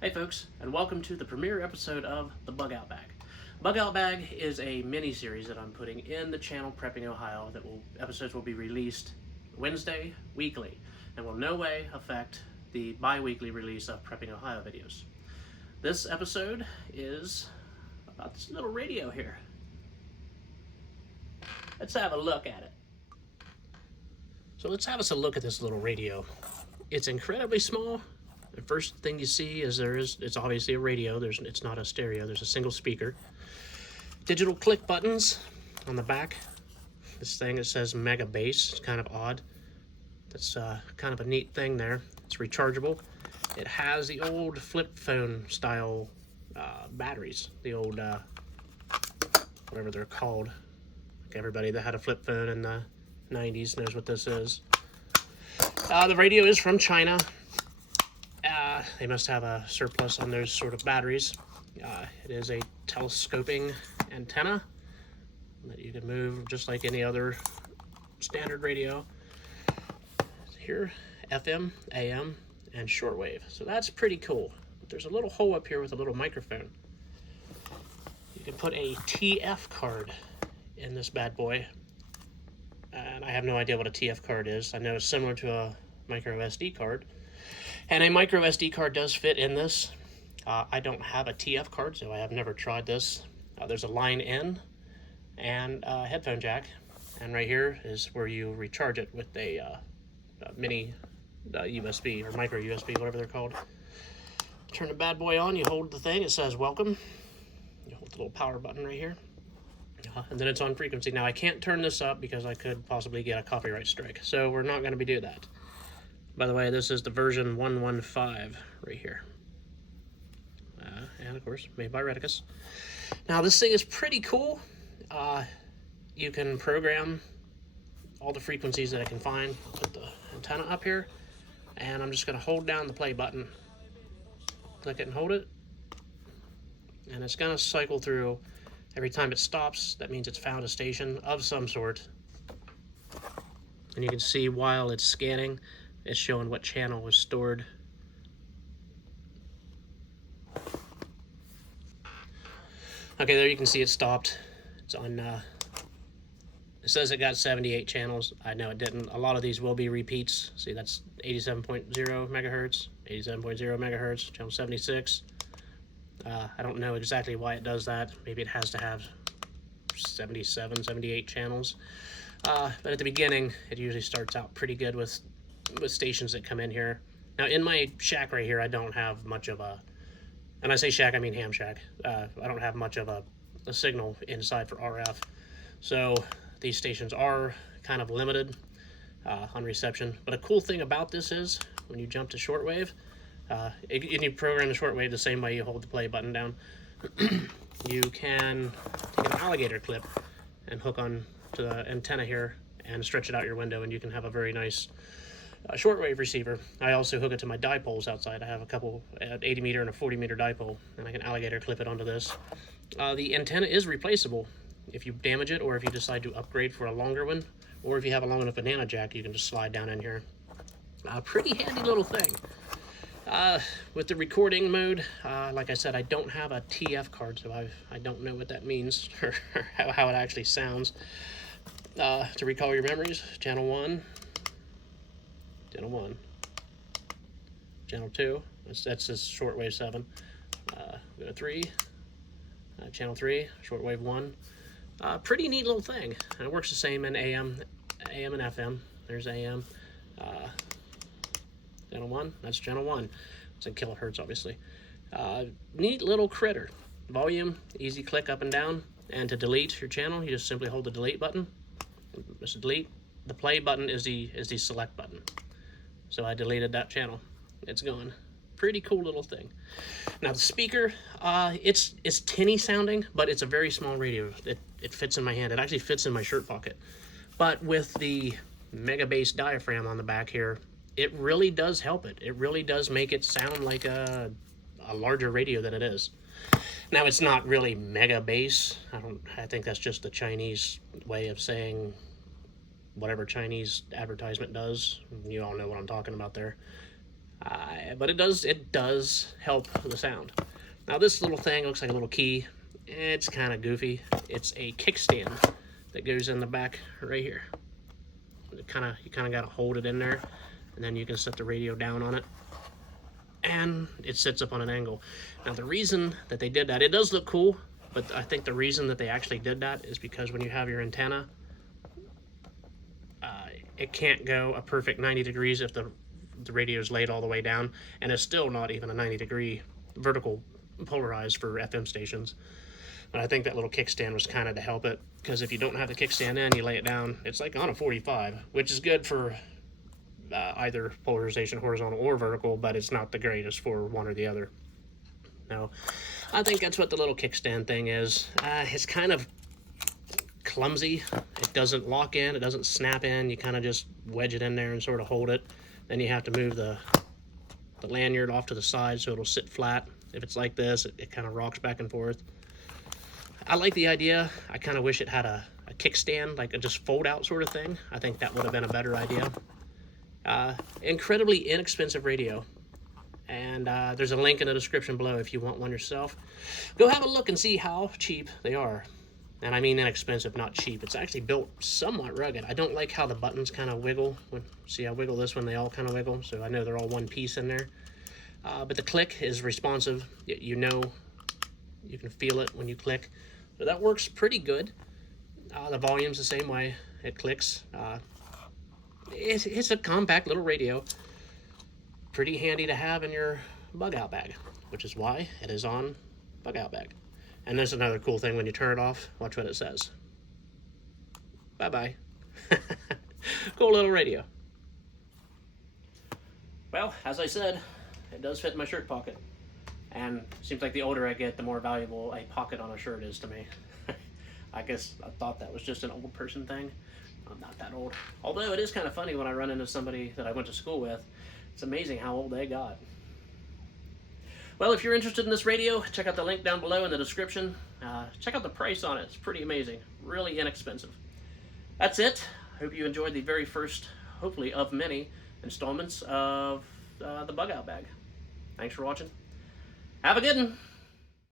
Hey folks, and welcome to the premiere episode of The Bug Out Bag. Bug Out Bag is a mini-series that I'm putting in the channel Prepping Ohio episodes will be released Wednesday, weekly, and will no way affect the bi-weekly release of Prepping Ohio videos. This episode is about this little radio here. Let's have a look at it. So let's have us a look at this little radio. It's incredibly small. The first thing you see is it's obviously a radio. It's not a stereo. There's a single speaker. Digital click buttons on the back. This thing, it says Mega Bass. It's kind of odd. That's kind of a neat thing there. It's rechargeable. It has the old flip phone style batteries. The old, whatever they're called. Like everybody that had a flip phone in the 90s knows what this is. The radio is from China. They must have a surplus on those sort of batteries. It is a telescoping antenna that you can move just like any other standard radio. Here, FM, AM, and shortwave. So that's pretty cool. But there's a little hole up here with a little microphone. You can put a TF card in this bad boy. And I have no idea what a TF card is. I know it's similar to a micro SD card. And a micro SD card does fit in this. I don't have a TF card, so I have never tried this. There's a line in and a headphone jack. And right here is where you recharge it with a mini USB or micro USB, whatever they're called. Turn the bad boy on, you hold the thing, it says welcome. You hold the little power button right here. And then it's on frequency. Now I can't turn this up because I could possibly get a copyright strike. So we're not going to be doing that. By the way, this is the version 115 right here. And of course, made by Retekess. Now this thing is pretty cool. You can program all the frequencies that I can find. Put the antenna up here. And I'm just going to hold down the play button. Click it and hold it. And it's going to cycle through. Every time it stops, that means it's found a station of some sort. And you can see while it's scanning, it's showing what channel was stored. Okay, there you can see it stopped. It's on, it says it got 78 channels. I know it didn't. A lot of these will be repeats. See, that's 87.0 megahertz, 87.0 megahertz, channel 76. I don't know exactly why it does that. Maybe it has to have 77, 78 channels. But at the beginning, it usually starts out pretty good with stations that come in here. Now, in my shack right here, I don't have much of a, and I say shack, I mean ham shack. I don't have much of a signal inside for RF. So these stations are kind of limited on reception. But a cool thing about this is when you jump to shortwave, and you program the shortwave the same way you hold the play button down. You can take an alligator clip and hook on to the antenna here and stretch it out your window, and you can have a very nice shortwave receiver. I also hook it to my dipoles outside. I have a couple, an 80 meter and a 40 meter dipole, and I can alligator clip it onto this. The antenna is replaceable if you damage it, or if you decide to upgrade for a longer one, or if you have a long enough banana jack, you can just slide down in here. Pretty handy little thing. With the recording mode, like I said, I don't have a TF card, so I don't know what that means or how it actually sounds. To recall your memories, channel 1, channel 1, channel 2, that's this shortwave 7, go to 3, channel 3, shortwave 1. Pretty neat little thing. And it works the same in AM and FM. There's AM. Channel 1, that's channel 1. It's in kilohertz, obviously. Neat little critter. Volume, easy click up and down. And to delete your channel, you just simply hold the delete button. Just delete. The play button is the select button. So I deleted that channel. It's gone. Pretty cool little thing. Now the speaker, it's tinny sounding, but it's a very small radio. It fits in my hand. It actually fits in my shirt pocket. But with the Mega Bass diaphragm on the back here, it really does help it. It really does make it sound like a larger radio than it is. Now, it's not really Mega Bass. I think that's just the Chinese way of saying whatever Chinese advertisement does. You all know what I'm talking about there. But it does help the sound. Now this little thing looks like a little key. It's kind of goofy. It's a kickstand that goes in the back right here. You kind of got to hold it in there, and then you can set the radio down on it, and it sits up on an angle. Now the reason that they did that, it does look cool, but I think the reason that they actually did that is because when you have your antenna, it can't go a perfect 90 degrees if the radio is laid all the way down, and it's still not even a 90-degree vertical polarized for FM stations. But I think that little kickstand was kind of to help it, because if you don't have the kickstand in, you lay it down, it's like on a 45, which is good for either polarization, horizontal or vertical, but it's not the greatest for one or the other. Now, I think that's what the little kickstand thing is. It's kind of clumsy. It doesn't lock in, it doesn't snap in. You kind of just wedge it in there and sort of hold it. Then you have to move the lanyard off to the side so it'll sit flat. If it's like this, it kind of rocks back and forth. I like the idea. I kind of wish it had a kickstand, like a just fold out sort of thing. I think that would have been a better idea. Incredibly inexpensive radio. And there's a link in the description below if you want one yourself. Go have a look and see how cheap they are. And I mean inexpensive, not cheap. It's actually built somewhat rugged. I don't like how the buttons kind of wiggle. See, I wiggle this one, they all kind of wiggle. So I know they're all one piece in there. But the click is responsive. You know, you can feel it when you click. So that works pretty good. The volume's the same way. It clicks. It's a compact little radio. Pretty handy to have in your bug out bag, which is why it is on bug out bag. And there's another cool thing when you turn it off. Watch what it says. Bye-bye. Cool little radio. Well, as I said, it does fit in my shirt pocket. And it seems like the older I get, the more valuable a pocket on a shirt is to me. I guess I thought that was just an old person thing. I'm not that old. Although it is kind of funny when I run into somebody that I went to school with. It's amazing how old they got. Well, if you're interested in this radio, check out the link down below in the description. Check out the price on it. It's pretty amazing. Really inexpensive. That's it. I hope you enjoyed the very first, hopefully, of many installments of the Bug Out Bag. Thanks for watching. Have a good one.